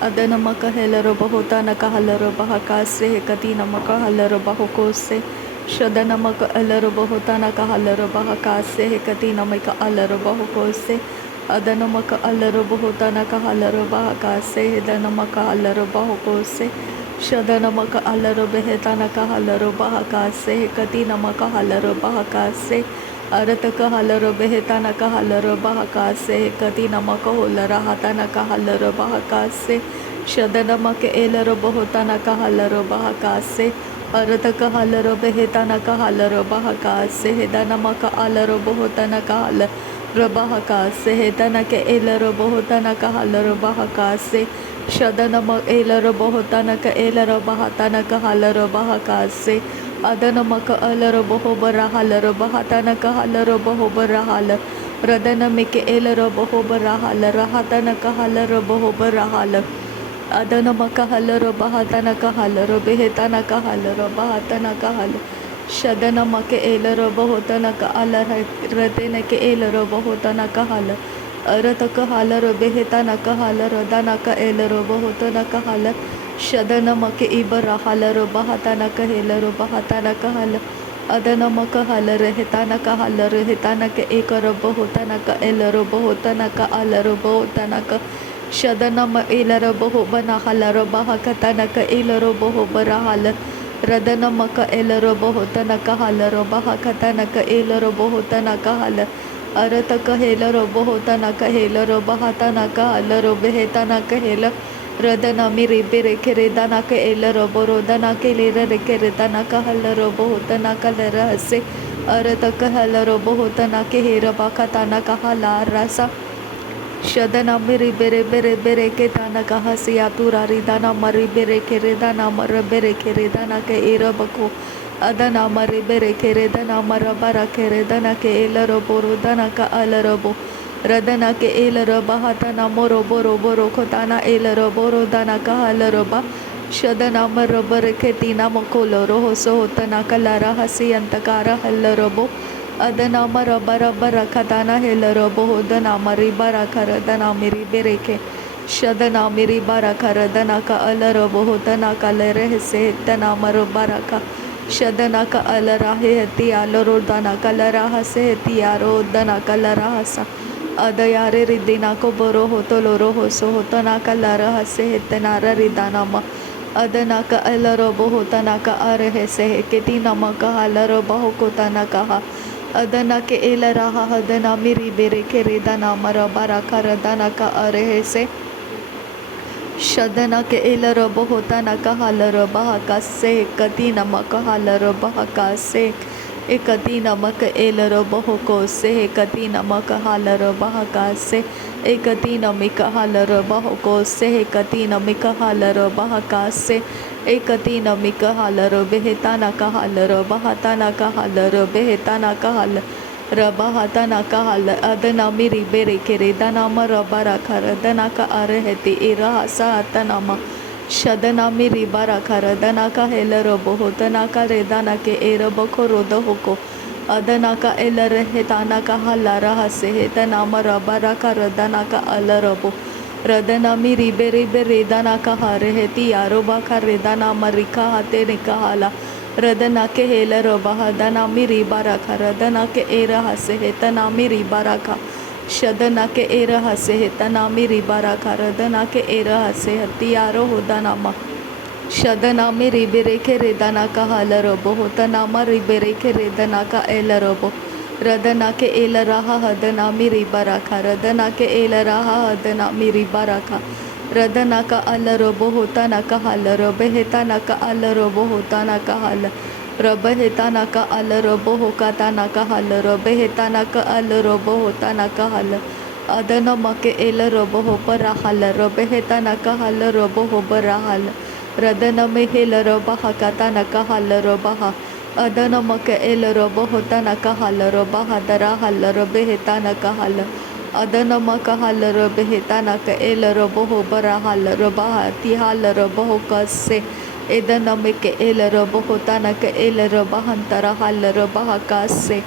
Adanamaka helero bahotana kahalero bahakase kati namaka halero bahokose shadanamaka alero bahotana kahalero bahakase kati namaka alero bahokose adanamaka alero bahotana kahalero bahakase danamaka alero bahokose shadanamaka alero behetana kahalero bahakase kati namaka halero bahakase arataka halero behetana kahalero bahakase kati namaka holara hatana kahalero bahakase shadanamaka elero bahotana kahalero bahakase arataka halero behetana kahalero bahakase hedanamaka alero bahotana kahalero bahakase hedanaka elero bahotana kahalero bahakase shadanama elero bahotana ka elero bahatana kahalero bahakase adanamaka alero bahobara halero bahatana kahalero bahobara hala radanamike elero bahobara hala rahatana kahalero bahobara hala adanamaka halero bahatana kahalero behetana kahalero bahatana kahal shadanamake elero bahotana ka ala ratenake elero bahotana kahala arataka halero behetana kahalero danaka elero bahotana kahala shadanamake ibara halero bahatana kahelero bahatana kahala adanamaka halere hetana kahalero hetana ke ekaro bahotana ka elero bahotana ka alero bahotana ka shadanama elero baho bana halero bahakatana ka elero baho barahala radanamaka elero bahotana kahalero bahakatana ka elero bahotana kahala arataka helero bahotana ka helero bahatana ka alero behetana ka hela radana miri bere kere dana ka elero boro dana ke lere kere dana ka halero bahotana ka lera hase arataka helero bahotana ke hera bakatana ka hala rasa shadana miri bere bere bere ke dana ka hasiya turari dana mari bere kere dana mar bere kere dana ke era bako adana mari bere kere dana mara bara kere dana ke elero boro dana ka alero bo radana ke elero bahatana moro boro boro kotana elero boro dana ka alero ba shadana mara bare ke tina mokolo roho so hotana kalara hasi antakara halero bo adana mara bara bara katana helero bo dana mari bara kara dana miri bere ke shadana miri bara kara dana ka alero bo dana ka lere se dana maro baraka shadanaka alarahe heti aloro dana kalaraha se heti aro dana kalaraha sa adayare ridina ko boro hoto loro hoso hotana kalaraha se hetanara ridana ma adanaka alaro bohotana ka arehe se keti namaka alaro bahokotana kaha adanake elaraha hadana miri bere kere dana mara barakara dana ka arehe se shadana ke elero bahotana kahalero bahakase kati namaka halero bahakase ekati namaka elero bahoko se ekati namaka halero bahakase ekati namika halero bahoko se ekati namika halero bahakase ekati namika halero behetana kahalero bahatana kahalero behetana kahal rabahatana kahal adana miri bere kere dana mara barakara dana ka areheti iraha sahatanama shadana miri barakara dana ka helero bohotana ka redana ke era bokoro dohoko adana ka elere hetana ka halara hase hetana mara barakara dana ka alarabo radana miri bere bere dana ka hareheti aroba ka redana marika hate nikahala radana ke helero bahadana miri baraka radana ke era hase hetana miri baraka shadana ke era hase hetana miri baraka radana ke era hase hetiaro hodana ma shadana miri bere ke redana ka halero bohotana mari bere ke redana ka elero bo radana ke elaraha hadana miri baraka radana ke elaraha hadana miri baraka radana ka alaro bohotana ka halaro behetana ka alaro bohotana ka hal rabehetana ka alaro bohokatana ka halaro behetana ka alaro bohotana ka hal adana make elaro boho para halaro behetana ka halaro boho para hal radana me helaro bahakatana ka halaro baha adana make elaro bohotana ka halaro bahadara halaro behetana ka hal adana maka halaro behetana ka elaro boho bara halaro bahati halaro boho kase edana meke elaro bohotana ka elaro bahantara halaro bahakase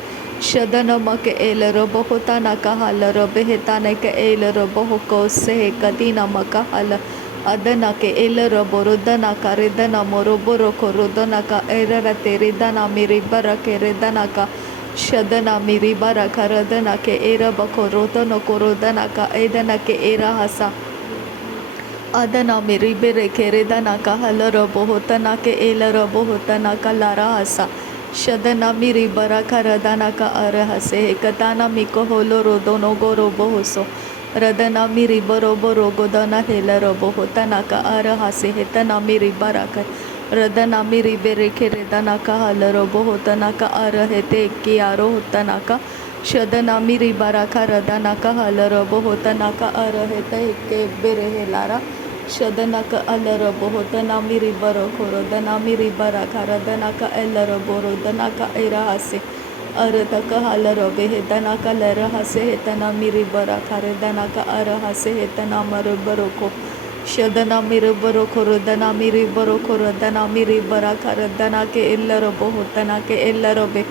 shadana make elaro bohotana ka halaro behetana ka elaro boho kose kadina maka hala Adana ke elero borodana ka redana moroboro korodana ka erara teredana miribara ke redana ka shadana miribara karadana ke era bakorodana korodana ka edana ke era hasa adana miribere ke redana ka halaro bohotana ke elero bohotana ka lara hasa shadana miribara karadana ka arahase katana miko holo rodono goro bohoso Radana miri boro boro godana hela robo hotana ka ara hase hetana miri baraka Radana miri bere ke redana ka hala robo hotana ka ara hete ki aro hotana ka Shadana miri baraka radana ka hala robo hotana ka ara hete ke bere helara Shadana ka ala robo hotana miri baro korodana miri baraka radana ka ela robo rodana ka era hase Arataka halara behetana kalara hase hetana miri bara karedana ka ara hase hetana marubaroko shadana miri baroko rodana miri baroko rodana miri bara karedana ke illaro bohotana ke illaro be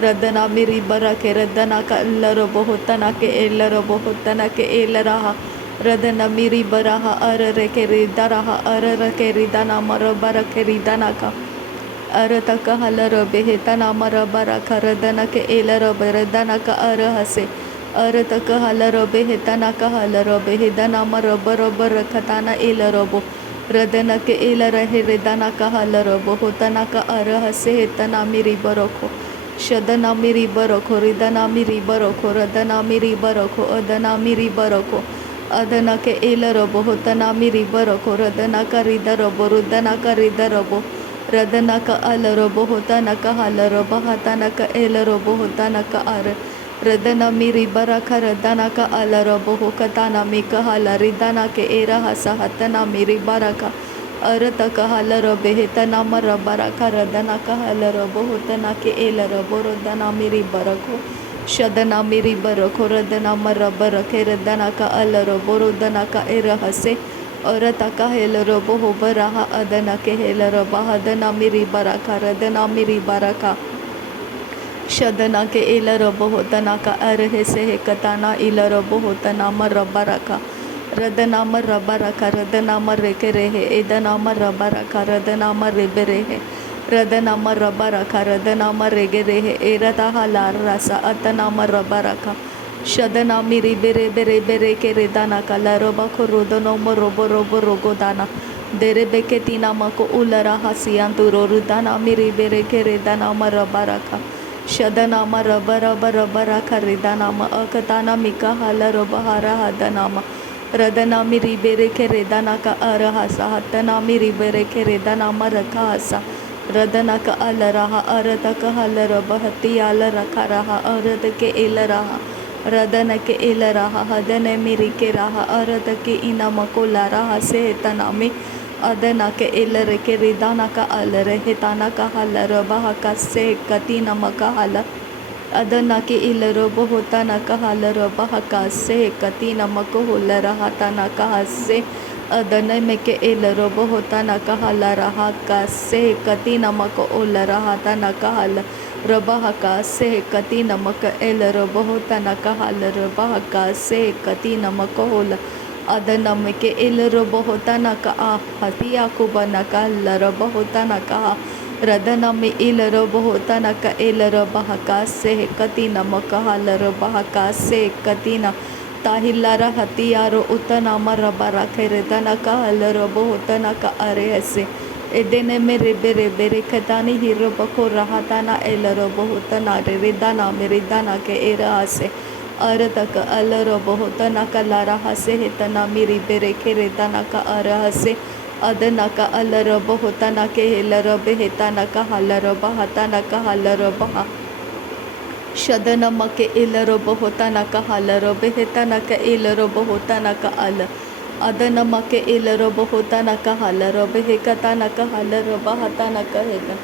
radana miri bara ke radana ka illaro bohotana ke illaro bohotana ke illaraha radana miri baraha arare ke ridaraha arare ke ridana marabara ke ridana ka Arataka halara behetana marabara karadana ke elara beredana ka arahase Arataka halara behetana ka halara behedana marabara barakatana elarobo Radana ke elara heredana ka halara bohotana ka arahase hetana miri baroko Shadana miri baroko ridana miri baroko radana miri baroko adana miri baroko Adana ke elara bohotana miri baroko radana ka ridaro borudana ka ridaro Radanaka alarobo hotanaka halaroba hatanaka elarobo hotanaka ara Radana miri baraka radanaka alarobo hokatana mika halaridana ke era hasa hatana miri baraka Arataka halarobe hetana mara baraka radanaka halarobo hotanake elarobo rodana miri barako Shadana miri barako radana mara barake radanaka alarobo rodanaka era hase Arataka helero boho baraha adana ke helero bahadana miri baraka radana miri baraka Shadana ke elero boho tanaka arhe se katana ilero boho tanama rabaraka Radana marabaraka radana mareke rehe edana marabaraka radana mareberehe Radana marabaraka radana marege rehe erata halar rasa atana marabaraka Shadana miri bere bere bere ke redana kala roba korodono morobo robo rogodana dere beketina mako ulara hasiantu rorudana miri bere ke redana marabaraka Shadana marabara baraka redana ma akatana mika hala roba hara hadana ma Radana miri bere ke redana ka arahasa hatana miri bere ke redana maraka hasa Radana ka alaraha arata ka hala roba hati alara karaha arata ke elaraha Radana ke elaraha hadana miri ke raha arata ke inamako laraha se hetaname adana ke elare ke ridana ka alare hetana ka halara baha ka se katina maka hala adana ke ilaro bohotana ka halara baha ka se katina mako holara hatana ka se adana me ke elaro bohotana ka halara ha ka se katina mako olara hatana ka hala Rabahaka se katina maka elera bahotana kahala rabahaka se katina makahola adana meke elera bahotana ka hatia kubana kahala rabahotana ka radana me elera bahotana ka elera bahaka se katina makahala rabahaka se katina tahilara hatiaro utana marabara keredana kahala rabahotana ka arese Edene mere bere bere katani hiro bako rahatana elaro bohotana redana meridana ke era ase arataka alaro bohotana ka lara hase hetana miri bere ke redana ka ara hase adana ka alaro bohotana ke helaro behetana ka halaro bahatana ka halaro baha Shadana make elaro bohotana ka halaro behetana ka elaro bohotana ka ala Adana make elaro bohotana ka halaro behekatana ka halaro bahatana ka hela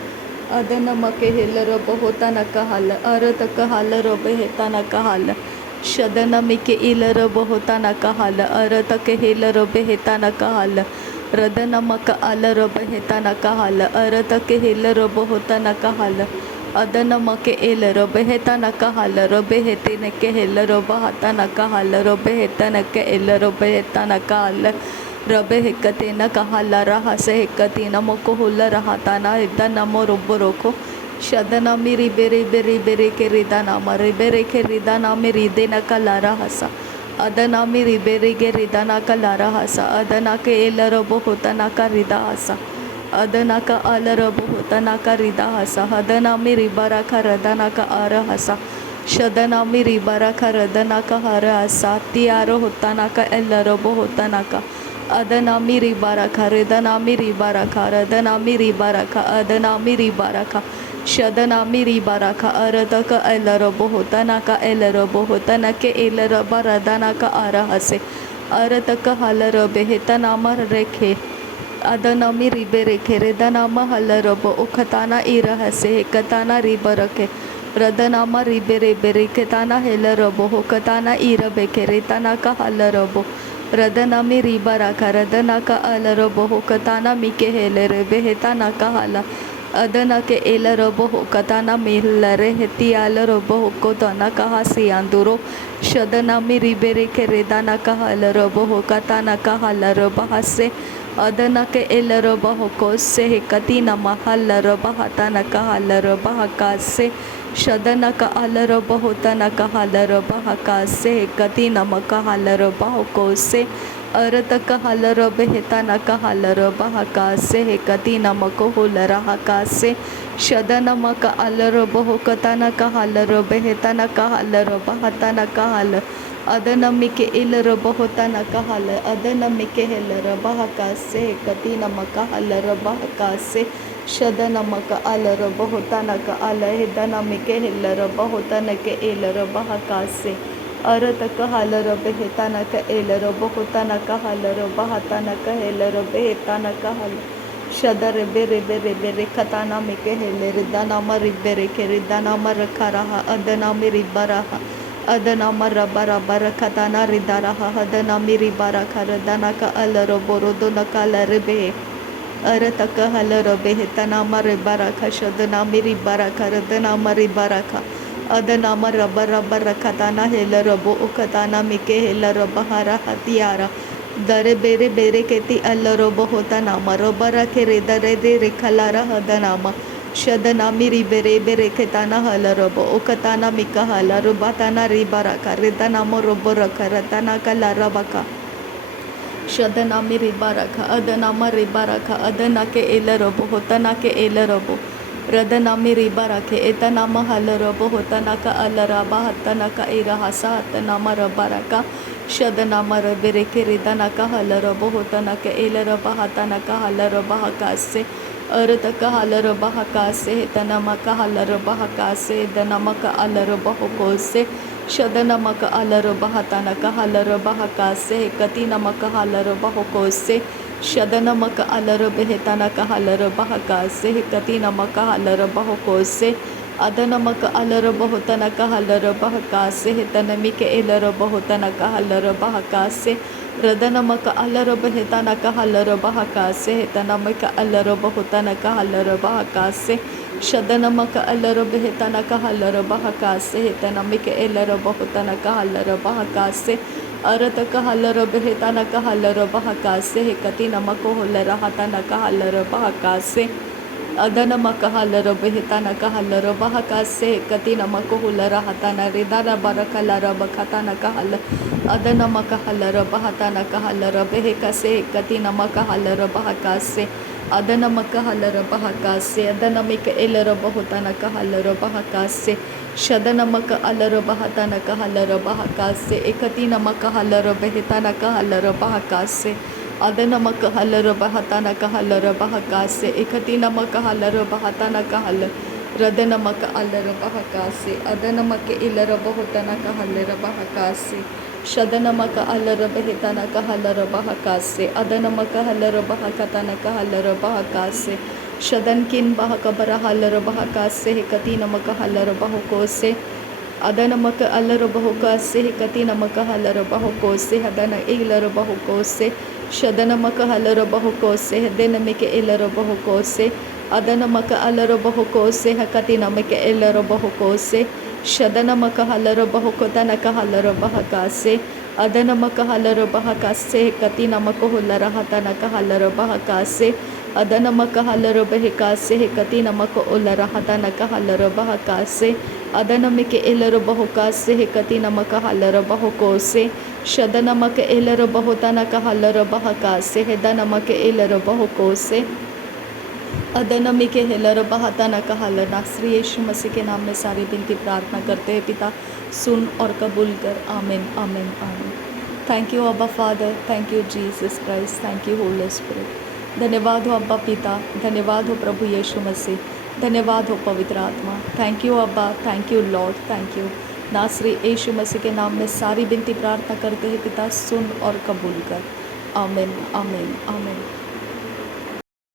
Adana make helaro bohotana ka hala arata ka halaro behetana ka hala Shadana make elaro bohotana ka hala arata ke helaro behetana ka hala Radana maka alaro behetana ka hala arata ke helaro bohotana ka hala Adana make elaro behetana ka halaro behetine ke helaro bahatana ka halaro behetana ke elaro behetana ka hala रबे हेकते न कहाला रहा से हेकती नमो को हुल रहा ताना इद्दा नमो रुब्बो रोको शदना मिरी बेरे बेरे बेरे के रिदा नामा रिबेरे के रिदा नामी रिदे न कलारा हसा अदना मिरी बेरे के रिदा ना कलारा हसा अदना के एलरबो होता ना का रिदा हसा अदना का अलरबो होता ना का रिदा हसा हदना मिरी बारा का रदना का आर हसा शदना मिरी बारा का रदना का हर हसा तियारो होता ना का एलरबो होता ना का अदना मिरी बारा का रदना मिरी बारा का रदना मिरी बारा का अदना मिरी बारा का शदना मिरी बारा का अरद का एलरबो होता ना का एलरबो होता ना के एलरबा रदना का आर हसे अरत का हलरबे हेता नाम रेखे अदना मिरी बेरेखे रेदनामा हलरबो उखताना इरहसे हेकताना रिबरके रदनामा रिबेरे बेरेके ताना हेलरबो होकताना इरबेके रेतना का हलरबो रदना में रिबरा का रदना का अलरबो होकताना मिके हेलरे बेहेताना का हाला अदना के एलरबो होकताना मिलरे हेती अलरबो होकोताना का हासियांदुरो शदना में रिबेरे के रेदाना का हलरबो होकताना का हलरबा हसे अदना के एलरबा होकोसे हेकती नमा हलरबा हताना का हलरबा हकासे शदना का अलरबा होताना का हलरबा हकासे हेकती नमा का हलरबा होकोसे अरत का हलरब हेताना का हलरबा हकासे हेकती नमा को होलरा हकासे शदनमा का अलरब होकताना का हलरब हेताना का हलरबा हताना का हल अदनमि के इलरब होताना का हल अदनमि के हेलरबा हकासे हेकती नमा का हलरबा हकासे शदनमा का अलरब होताना का अल हेदनमि के हेलरबा होताना के एलरबा हकासे अरत का हलरब हेताना का एलरब होताना का हलरबा हताना का हेलरब हेताना का हल शदर बेरे बेरे बेरे खताना में के हेले रिदानामा रिबेरे के रिदानामा रखा रहा अदनामी रिबा रहा अदनामा रबा रबा रखताना रिदा रहा हदनामी रिबा रखा रदाना का अलरबो रोदोना का लरबे अरत का हलरबे हेतानामा रिबा रखा शदनामी रिबा रखा रदनामा रिबा रखा अदनामा रबा रबा रखताना हेलरबो उखताना मिके हेलरबा हरा हतियारा दरे बेरे बेरे केती अल्लरबो होता नामा रबरा के रे दरे दे रे खलारा हदनामा शदनामी रिबेरे बेरे केताना हलरबो उखताना मिका हला रुबाताना रिबारा का रेतानामो रबो रखा रताना का लारबा का शदनामी रिबारा का अदनामा रिबारा का अदना के एलरबो होताना के एलरबो रदनामी रिबारा के एतनामा हलरबो होताना का अलरबा हतना का इरहासा हतनामा रबारा का शदनामा रबेरे के रिदाना का हलरबो होताना के एलरबा हताना का हलरबा हकासे अरत का हलरबा हकासे हेतनामा का हलरबा हकासे दनामा का अलरबा होकोसे शदनामा का अलरबा हताना का हलरबा हकासे हेकती नमा का हलरबा होकोसे शदनमा का अलरब हेताना का हलरबा हकासे हेकती नमा का हलरबा होकोसे अदनमा का अलरब होताना का हलरबा हकासे हेतनमी के एलरब होताना का हलरबा हकासे रदनमा का अलरब हेताना का हलरबा हकासे हेतनमा का अलरब होताना का हलरबा हकासे शदनमा का अलरब हेताना का हलरबा हकासे हेतनमी के एलरब होताना का हलरबा हकासे अरत का हलरब हेताना का हलरबा हकासे हेकती नमक होलरा हताना का हलरबा हकासे अदनमा का हलरब हेताना का हलरबा हकासे हेकती नमक होलरा हताना रेदाना बरका लरब खताना का हल अदनमा का हलरबा हताना का हलरब हेकसे हेकती नमक हलरबा हकासे अदनमा का हलरबा हकासे अदनमिक एलरब होताना का हलरबा हकासे शदनमक अलरबा हताना का हलरबा हकासे एकती नमक हलरब हेताना का हलरबा हकासे अदनमक हलरबा हताना का हलरबा हकासे एकती नमक हलरबा हताना का हल रदनमक अलरबा हकासे अदनमक इलरब होताना का हलरबा हकासे शदनमक अलरब हेताना का हलरबा हकासे अदनमक हलरबा हताना का हलरबा हकासे शदन किन बह कबरा हलरबा हकासे हेकती नमक हलरबा होकोसे अदनमक अलरब होकासे हेकती नमक हलरबा होकोसे हदन इलरबा होकोसे शदनमक हलरब होकोसे हदनमिक इलरब होकोसे अदनमक अलरब होकोसे हकती नमक इलरब होकोसे शदनमक हलरब होकोतनक हलरब हकासे अदनमक हलरबह कासे कति नमक होलरहतनक हलरबह कासे अदनमक हलरबह कासे कति नमक ओलरहतनक हलरबह कासे अदनमिक एलरबह कासे कति नमक हलरबह कोसे शदनमक एलरबह तनक हलरबह कासे दनमक एलरबह कोसे अदनमी के हेलर बहाता न कहलर नासरी यीशु मसीह के नाम में सारी दिन की प्रार्थना करते हैं पिता, सुन और कबूल कर। आमीन आमीन आमीन। थैंक यू अब्बा father, thank you Jesus Christ, thank you Holy spirit. धन्यवाद हो अब्बा पिता, धन्यवाद हो प्रभु यीशु मसीह, धन्यवाद हो पवित्र आत्मा। थैंक यू अब्बा, thank you Lord, thank you. नासरी यीशु मसीह के नाम में सारी विनती प्रार्थना करते हैं पिता, सुन और कबूल कर। आमीन आमीन आमीन।